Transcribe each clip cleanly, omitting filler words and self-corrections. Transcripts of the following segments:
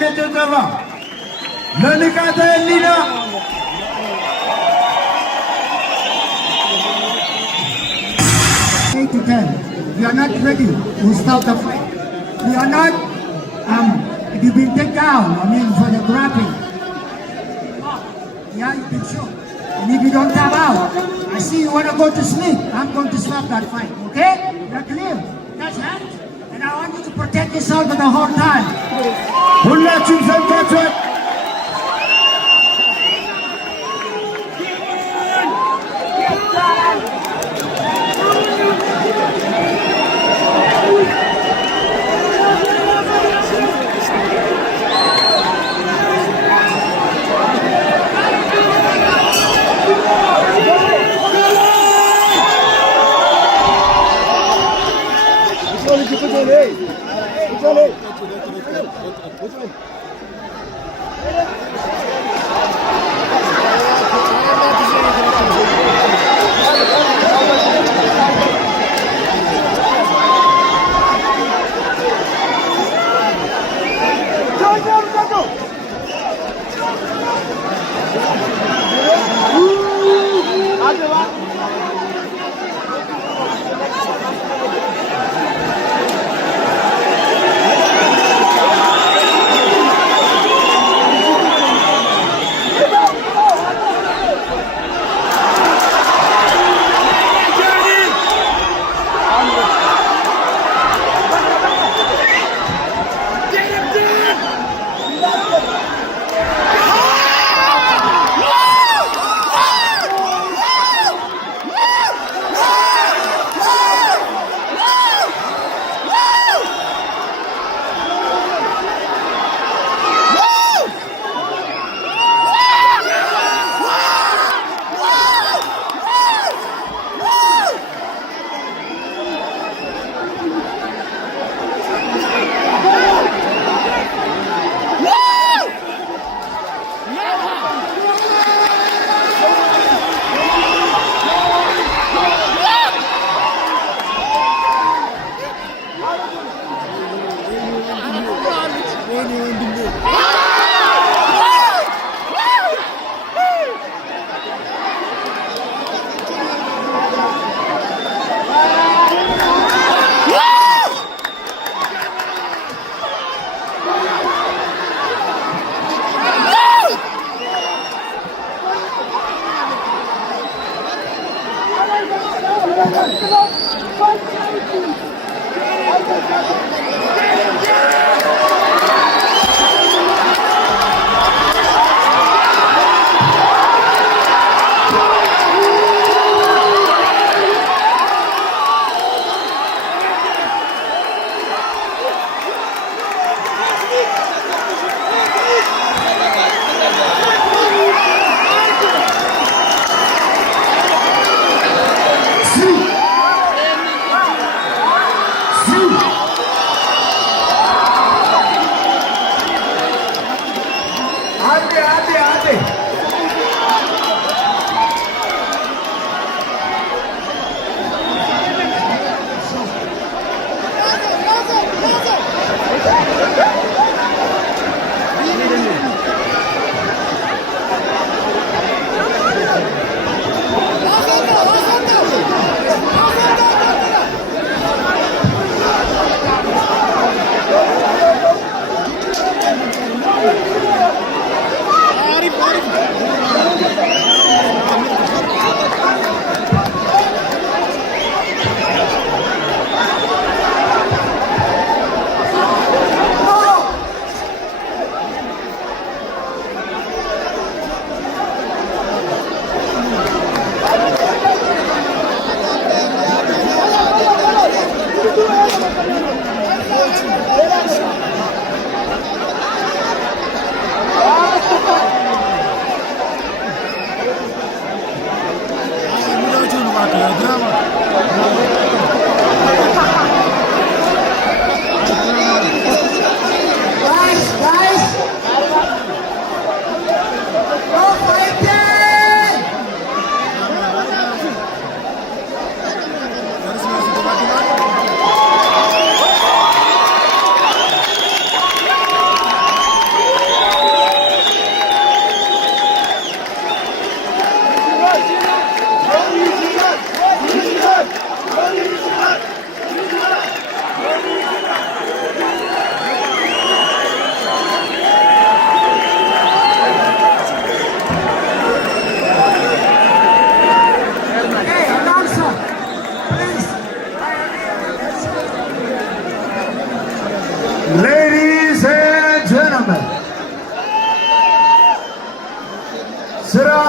ያለ ጭብጨባ ለንቃተ ህሊና We are not ready to stop the fight. We are not you've been taken down, for the grappling. Yeah, you can show. And if you don't come out, I see you want to go to sleep. I'm going to stop that fight, okay? You're clear. That's it. And I want you to protect yourself the whole time. ሁላችሁም ሰምታችኋል።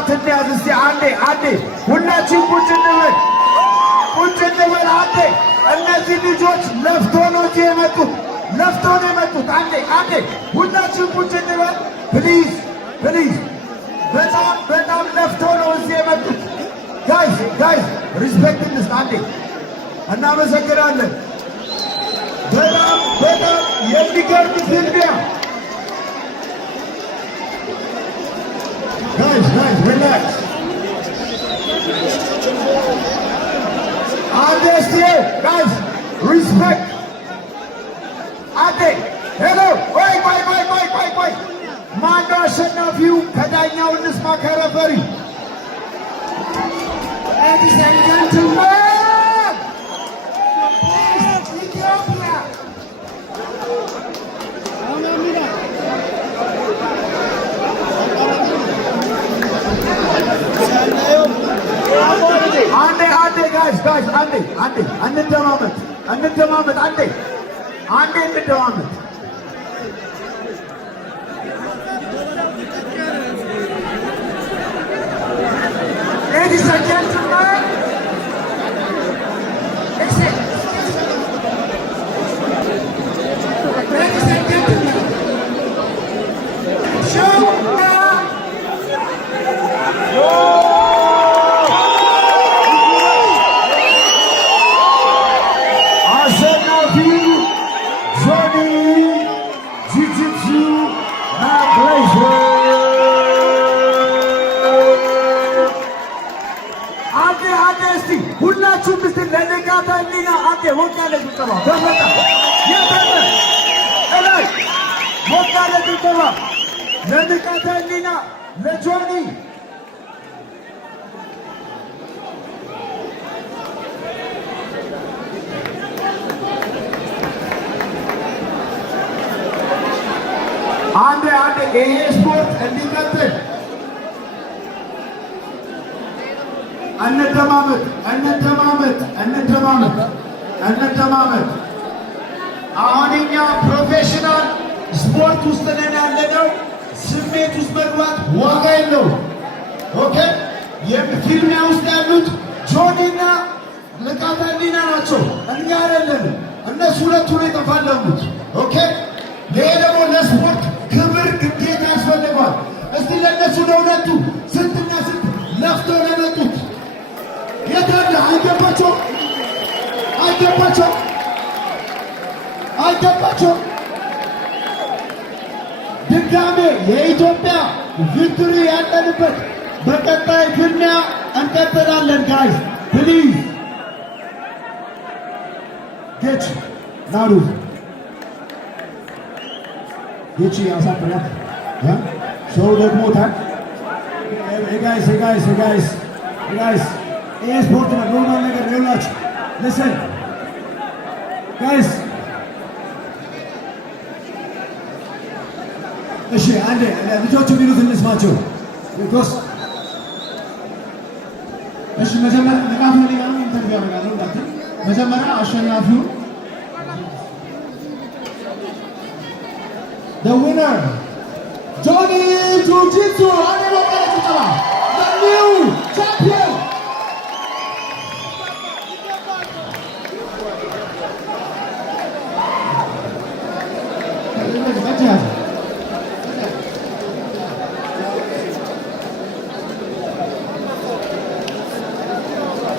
ስርዓት እንያዝ እስቲ። አንዴ ሁላችን ቁጭ እንበል አንዴ። እነዚህ ልጆች ለፍቶ ነው እዚህ የመጡት፣ አንዴ ሁላችን ቁጭ እንበል ፕሊዝ። በጣም ለፍቶ ነው እዚህ የመጡት። ጋይስ ሪስፔክት እንስጥ አንዴ። እናመሰግናለን። በጣም የሚገርም ፊልሚያ። ጋይስ ሪላክስ አንዴ እስቲ ጋይስ ሪስፔክት አንዴ። ሄሎ ቆይ ማነው አሸናፊው? ከዳኛው እንስማ ከረፈሪ። Ladies and gentlemen, please, Ethiopia. አንዴ ጋይስ አንዴ እንደማመጥ አንዴ እንደማመጥ። Ladies and gentlemen, listen. Ladies and gentlemen, show አሸናፊው ጆኒ ጂጂቱ ናግሌዥን። አንዴ እስቲ ሁላችሁም እስቲ ለንቃተ ህሊና አንዴ ሞቅ ያለ ጭብጨባ በፈጣ የበለ እላይ ሞቅ ያለ ጭብጨባ ለንቃተ ህሊና ለጆኒ። አንዴ ይሄ ስፖርት እንዲቀጥል እንደማመጥ። አሁን እኛ ፕሮፌሽናል ስፖርት ውስጥ ነን ያለነው። ስሜት ውስጥ መግባት ዋጋ የለው። ኦኬ ፊልሚያ ውስጥ ያሉት ጆኒና ንቃተ ህሊና ናቸው፣ እኛ አይደለንም። እነሱ ሁለቱ ነው የተፋለሙት። ኦኬ ይሄ ደግሞ ለስፖርት ክብር ግዴታ ያስፈልገዋል። እስቲ ለእነሱ ለሁለቱ ስንትና ስንት ለፍተው ለመጡት የታለ አይገባቸው። ድጋሜ የኢትዮጵያ ቪክቶሪ ያለንበት በቀጣይ ፍልሚያ እንቀጥላለን። ጋይስ ፕሊዝ ጌች ናሩ ጌች ያሳጥራት ሰው ደግሞታል። ጋይስ ይሄ ስፖርት ነው፣ ኖርማል ነገር ይኸውላችሁ። ልስን ጋይስ እሺ፣ አንዴ ልጆቹ የሚሉት እንስማቸው። እሺ፣ መጀመሪያ ንቃተ ህሊና ኢንተርቪው ያደርጋለሁ። እንዳትል መጀመሪያ አሸናፊው the winner ጆኒ ጂጂቱ አንዴ ወጣ ተጠራ the new champion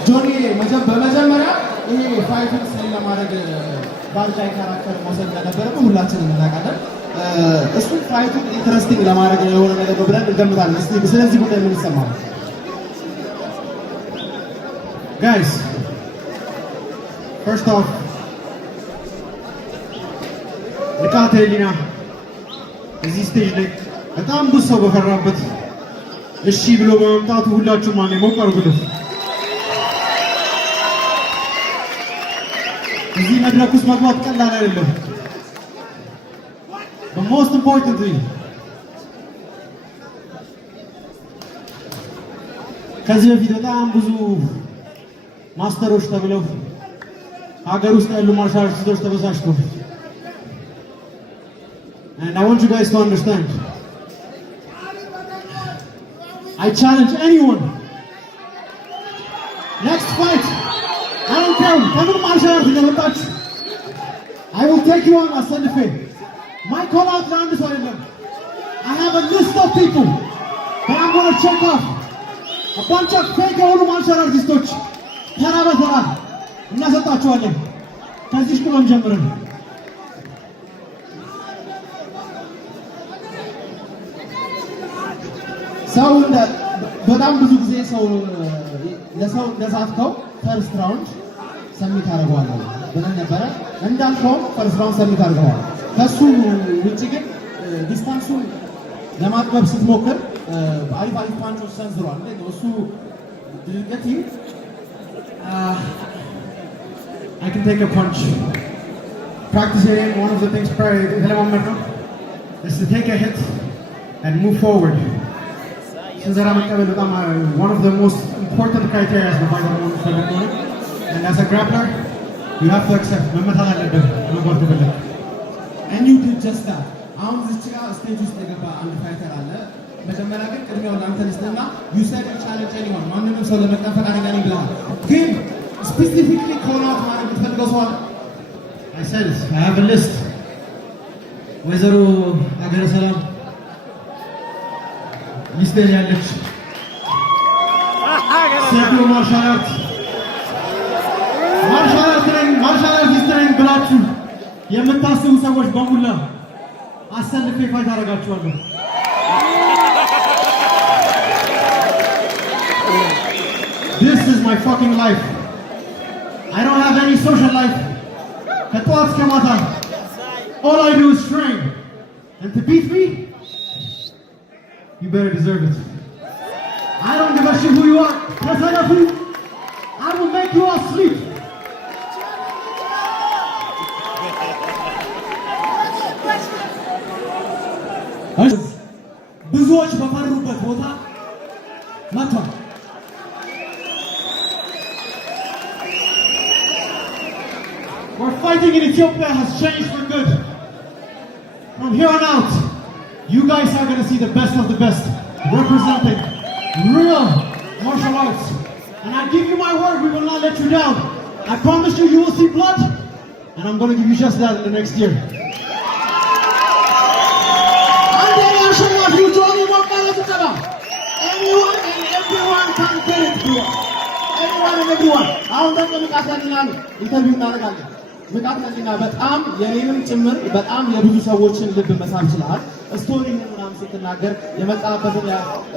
ጆኒ በመጀመሪያ ይሄ ፋይቱን ስለማድረግ ባልቻይ ካራክተር መውሰድ እንደነበረብን ሁላችንም እናውቃለን። እሱን ፋይቱን ኢንትረስቲንግ ለማድረግ የሆነ ነገር ነው ብለን እንገምታለን። እስቲ ስለዚህ ጉዳይ ምን ይሰማል? ጋይስ ፈርስት ኦፍ ንቃተ ህሊና እዚህ ስቴጅ ላይ በጣም ብዙ ሰው በፈራበት እሺ ብሎ በመምጣቱ ሁላችሁም ማን ሞቅ አድርጉት። እዚህ መድረክ ውስጥ መግባት ቀላል አይደለም። The most important thing ከዚህ በፊት በጣም ብዙ ማስተሮች ተብለው ሀገር ውስጥ ያሉ ማርሻል አርቲስቶች ተበሳጭተው and I want you guys to understand I challenge anyone. Next fight, I don't care. Come martial arts. I will take you on Asandife. My call out round is what I have a list of people that I'm going to check off. A bunch of fake old martial artists. Tarabazara. Nasatachuale. Kazish Kulam Jamran. ሰው በጣም ብዙ ጊዜ ሰው ለሰው እንደዛትከው ፈርስት ራውንድ ሰሚት አደርገዋለሁ ብለን ነበረ። እንዳልከው ፈርስት ራውንድ ሰሚት አደርገዋለሁ። ከሱ ውጭ ግን ዲስታንሱን ለማጥበብ ስትሞክር አሪፍ ፓንቾች ሰንዝሯል። እሱ ድርገት I can take a punch. Practicing one of the things is to take a hit and move forward. One of the most important criteria is and as a grappler, you have to accept. And you did just that. You said you challenge anyone. Specifically call out I said it. I have a list. Wezaru Agara Salam. Mister Yalech. Circle martial arts. Martial arts is training Balachu. Yamatasu Savash Bamula. Asan the Fight Aragachuago. This is my fucking life. I don't have any social life. All I do is train. And to beat me, you better deserve it. I don't give a shit who you are. I will make you all sleep. ብዙዎች በፈሩበት ቦታ መጥቷል። Our fighting in Ethiopia has changed for good. From here on out, you guys are going to see the best of the best representing real martial arts. And I give you my word, we will not let you down. I promise you, you will see blood, and I'm going to give you just that in the next year. Anyone and everyone can get it, bro. Anyone and everyone. አሁን ደግሞ ምቃታኛን ኢንተርቪው እናደርጋለን። ምቃታኛ በጣም የኔንም ጭምር በጣም የብዙ ሰዎችን ልብ መሳብ ይችላል። ስቶሪን ምናምን ስትናገር የመጣበትን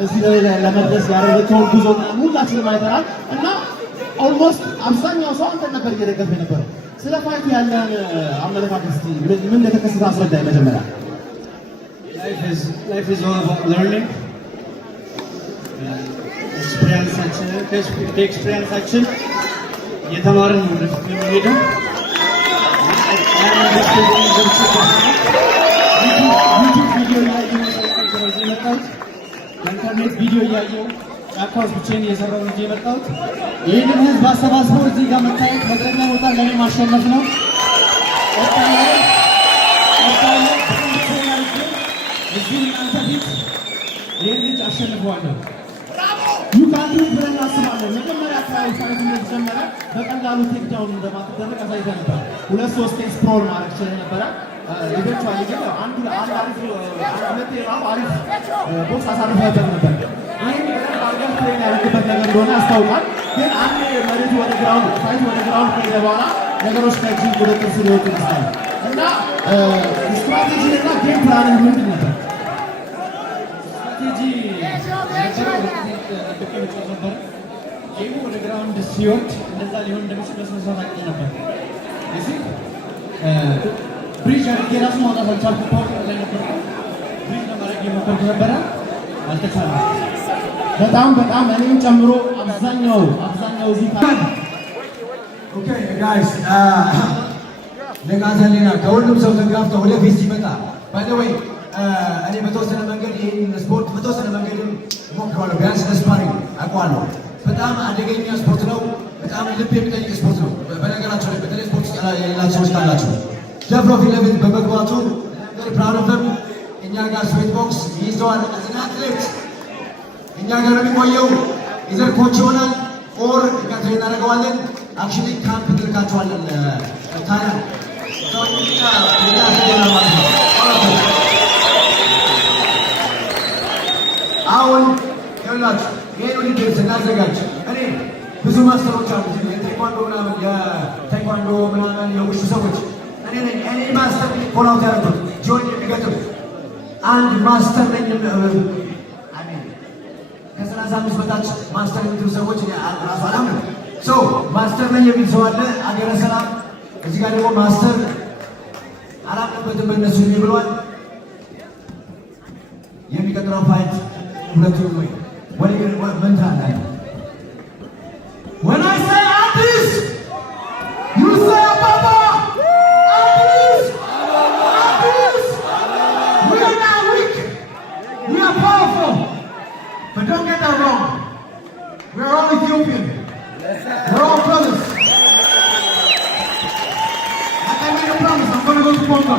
እዚህ ላይ ለመድረስ ያደረገውን ጉዞ ሁላችንም አይተናል እና ኦልሞስት አብዛኛው ሰው አንተ ነበር እየደገፈ የነበረው። ስለ ፋይቱ ያለን አመለካከት እስቲ ምን እንደተከሰተ አስረዳኝ መጀመሪያ። Life is all about learning. ከኤክስፒሪየንሳችን እየተማርን ነው ወደፊት የምንሄደው። ዩቲዩብ ቪዲዮ እያየሁ የመጣሁት በኢንተርኔት ቪዲዮ እያየሁ ጫካ ውስጥ ብቻዬን እየሰራሁ እንጂ የመጣሁት ይህንን ህዝብ አሰባስበው እዚህ ጋር መታየት መድረክ ላይ መውጣት ለእኔ ማሸነፍ ነው። እዚህ እናንተ ፊት ይህን ልጅ አሸንፈዋለሁ። ዩካንድሪት ብለን እናስባለን። መጀመሪያ አካባቢ ሳይት እንደተጀመረ በቀላሉ ቴክዳውን እንደማትደረግ አሳይተህ ነበር። 2-3 ኤክስፕሎር ማድረግ ችለህ ነበረ። ኢቨንቹዋሊ ግን አንድ አሪፍ ሁለት የራሱ አሪፍ ቦክስ አሳርፈህበት ነበር። ይህን አርገን ትሬን ያደረግበት ነገር እንደሆነ ያስታውቃል። ግን አንድ መሬቱ ወደ ግራውንድ ፋይት ወደ ግራውንድ ከሄደ በኋላ ነገሮች ከእጅ ቁጥጥር ስር ሊወጡ ይመስላል እና ስትራቴጂ እና ጌም ፕላንህ ምንድን ነበር? ስትራቴጂ ነበር ጌሙ ወደ ግራውንድ ሲወርድ እንደዛ ሊሆን እንደሚችል በስነስርዓት አውቄ ነበር። እዚህ ብሪጅ አድርጌ ራሱ ማውጣት አልቻልኩም። ፓወር ላይ ነበር ብሪጅ ለማድረግ የሞከርኩ ነበረ፣ አልተቻለም። በጣም እኔም ጨምሮ አብዛኛው እዚህ ኦኬ ጋይስ ለጋዛሊና ከሁሉም ሰው ተጋፍተው ወደፊት ሲመጣ ባይ ዘ ዌይ እኔ በተወሰነ መንገድ ይህን ስፖርት በተወሰነ መንገድም ሞክረዋለሁ። ቢያንስ ለስፓሪንግ አውቀዋለሁ። በጣም አደገኛ ስፖርት ነው። በጣም ልብ የሚጠይቅ ስፖርት ነው። በነገራቸው ላይ በተለይ ስፖርት ውስጥ የሌላቸው ሰዎች ካላቸው ደፍሮ ፊት ለፊት በመግባቱ ፕራውድ ኦፍ ሂም። እኛ ጋር ስዌት ቦክስ ይዘዋል። አትሌት እኛ ጋር የሚቆየው ኢዘር ኮች ይሆናል ኦር እኛ ትሬን እናደርገዋለን። አክቹዋሊ ካምፕ እንልካቸዋለን ታይላንድ አሁን ይኸውላችሁ ይሄን ውድድር ስናዘጋጅ እኔ ብዙ ማስተሮች አሉ የቴኳንዶ ምናምን የውሹ ሰዎች እኔ ማስተር ኮላውት ያደረጉት ጆን የሚገጥም አንድ ማስተር ነኝ ከ35 በታች ማስተር የሚሉ ሰዎች ራሱ አላምንም። ማስተር ነኝ የሚል ሰው አለ አገረ ሰላም። እዚህ ጋር ደግሞ ማስተር አላምንበትም በእነሱ የሚል ብለዋል። የሚቀጥለው ፋይት ሁለቱም ወይ ምን ትላላችሁ? When I say Addis, you say Ababa. Addis, Addis. We are not weak. We are powerful. But don't get that wrong. We are all Ethiopian. We're all brothers. Like I made a promise, I'm going to go to Pongo.